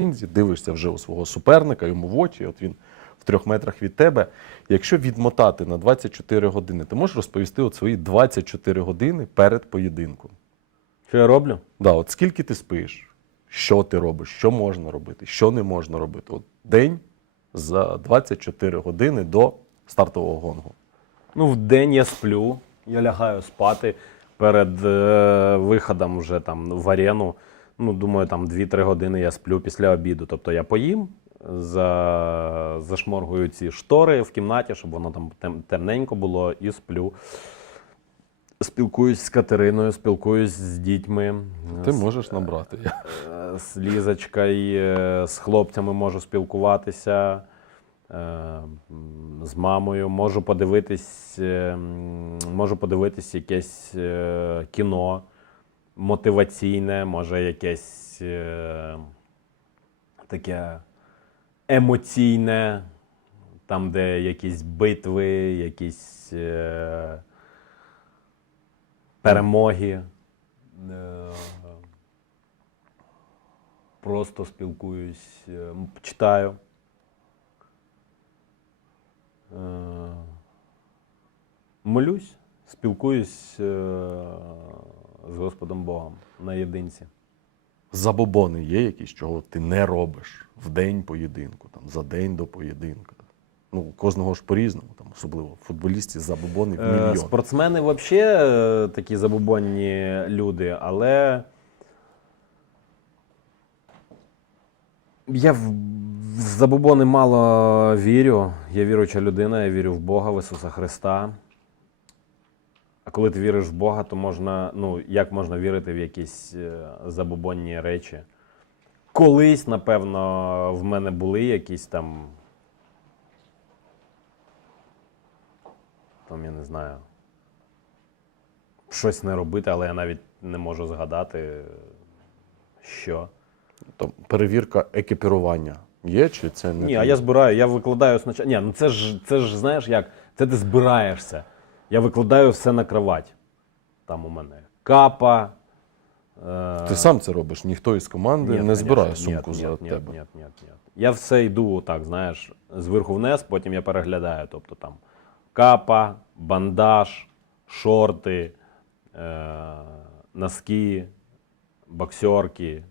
ринзі, дивишся вже у свого суперника, йому в очі, от він в трьох метрах від тебе. Якщо відмотати на 24 години, ти можеш розповісти от свої 24 години перед поєдинком. Що я роблю? Да, от скільки ти спиш, що ти робиш, що можна робити, що не можна робити. От день за 24 години до стартового гонгу. Ну, в день я сплю, я лягаю спати перед е, виходом вже там в арену. Ну, думаю, там 2-3 години я сплю після обіду. Тобто я поїм, за, зашморгую ці штори в кімнаті, щоб воно там тем, темненько було, і сплю. Спілкуюсь з Катериною, спілкуюсь з дітьми. Ти з- можеш набрати. Е, з Лізочкою, е, з хлопцями можу спілкуватися, е, з мамою. Можу подивитись, е, можу подивитись якесь е, кіно мотиваційне, може якесь е, таке емоційне, там, де якісь битви, якісь е, перемоги. Е, просто спілкуюсь, е, читаю. Е, Молюсь, спілкуюсь е, з Господом Богом наєдинці. Забобони є якісь, чого ти не робиш в день поєдинку, там, за день до поєдинку. Ну, кожного ж по-різному, там, особливо футболістів забобони в Е, мільйон. Спортсмени взагалі такі забубонні люди, але я в забубони мало вірю. Я віруюча людина, я вірю в Бога, в Ісуса Христа. А коли ти віриш в Бога, то можна, ну, як можна вірити в якісь е, забубонні речі? Колись, напевно, в мене були якісь там. Там, я не знаю. Щось не робити, але я навіть не можу згадати, що. Там, перевірка екіпірування є, чи це не Ні, а я збираю, я викладаю спочатку. Ні, ну це ж, це ж знаєш як? Це ти збираєшся. Я викладаю все на кровать. Там у мене капа. Е... Ти сам це робиш, ніхто із команди Ні, не збирає сумку ні, за ні, тебе. Ні, ні, ні, ні. Я все йду так, знаєш, зверху вниз, потім я переглядаю. Тобто там капа, бандаж, шорти, е... носки, боксерки,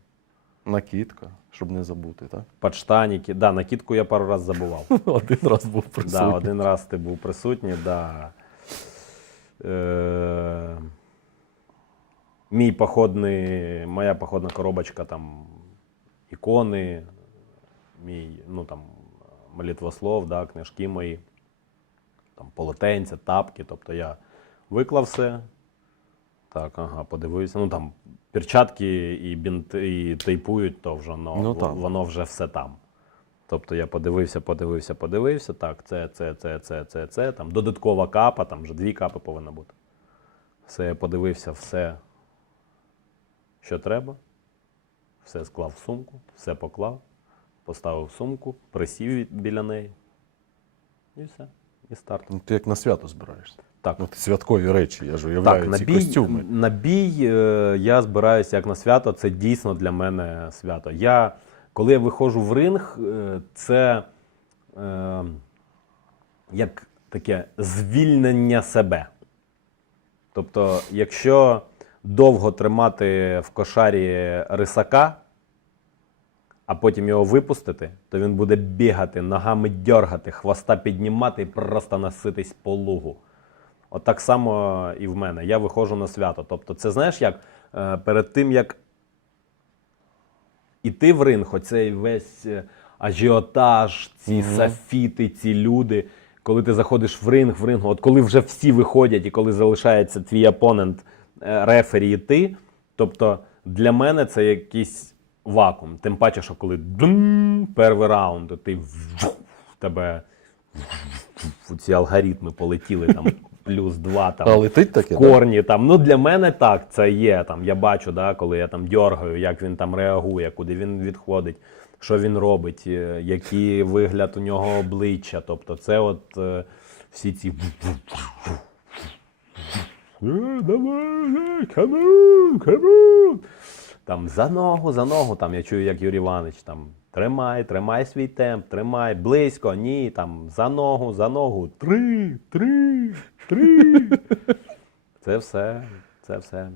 Накидка, щоб не забути, так? подштаніки. Да, накидку я пару раз забував. Один раз був присутній. Да, один раз ти був присутній, да. Е, мій походний, моя походна коробочка, там ікони, мій, ну там, молитвослов, да, книжки мої, там полотенця, тапки. Тобто я виклав все. Так, ага, подивився. Ну там перчатки і бінти, і тейпують, то вже ну, Ну, воно вже все там. Тобто я подивився, подивився, подивився. Так, це, це, це, це, це, це. Там додаткова капа, там вже дві капи повинна бути. Все, я подивився, все, що треба. Все склав в сумку, все поклав, поставив сумку, присів біля неї. І все. І старт. Ну, ти як на свято збираєшся. Так. Ну, святкові речі, я ж уявляю, Так, на ці костюми. на бій е, я збираюся як на свято. Це дійсно для мене свято. Я, коли я виходжу в ринг, е, це е, як таке звільнення себе. Тобто, якщо довго тримати в кошарі рисака, а потім його випустити, то він буде бігати, ногами дьоргати, хвоста піднімати і просто носитись по лугу. От так само і в мене. Я виходжу на свято. Тобто, це знаєш, як е, перед тим, як іти в ринг, оцей весь е, ажіотаж, ці сафіти, ці люди. Коли ти заходиш в ринг, в ринг, от коли вже всі виходять, і коли залишається твій опонент, е, рефері і ти, тобто для мене це якийсь вакуум. Тим паче, що коли дум, перший раунд, то ти в тебе ці алгоритми полетіли там плюс два там А летить таке? в да? корні. Там. Ну для мене так це є. Там, я бачу, да, коли я там дьоргаю, як він там реагує, куди він відходить, що він робить, е, який вигляд у нього обличчя. Тобто, це от е, всі ці. Е, Давай, камон, on. Там за ногу, за ногу. Там я чую, як Юрій Іванович там Тримай, тримай свій темп, тримай близько, ні, там за ногу, за ногу. Три, три, три. Це все, це все.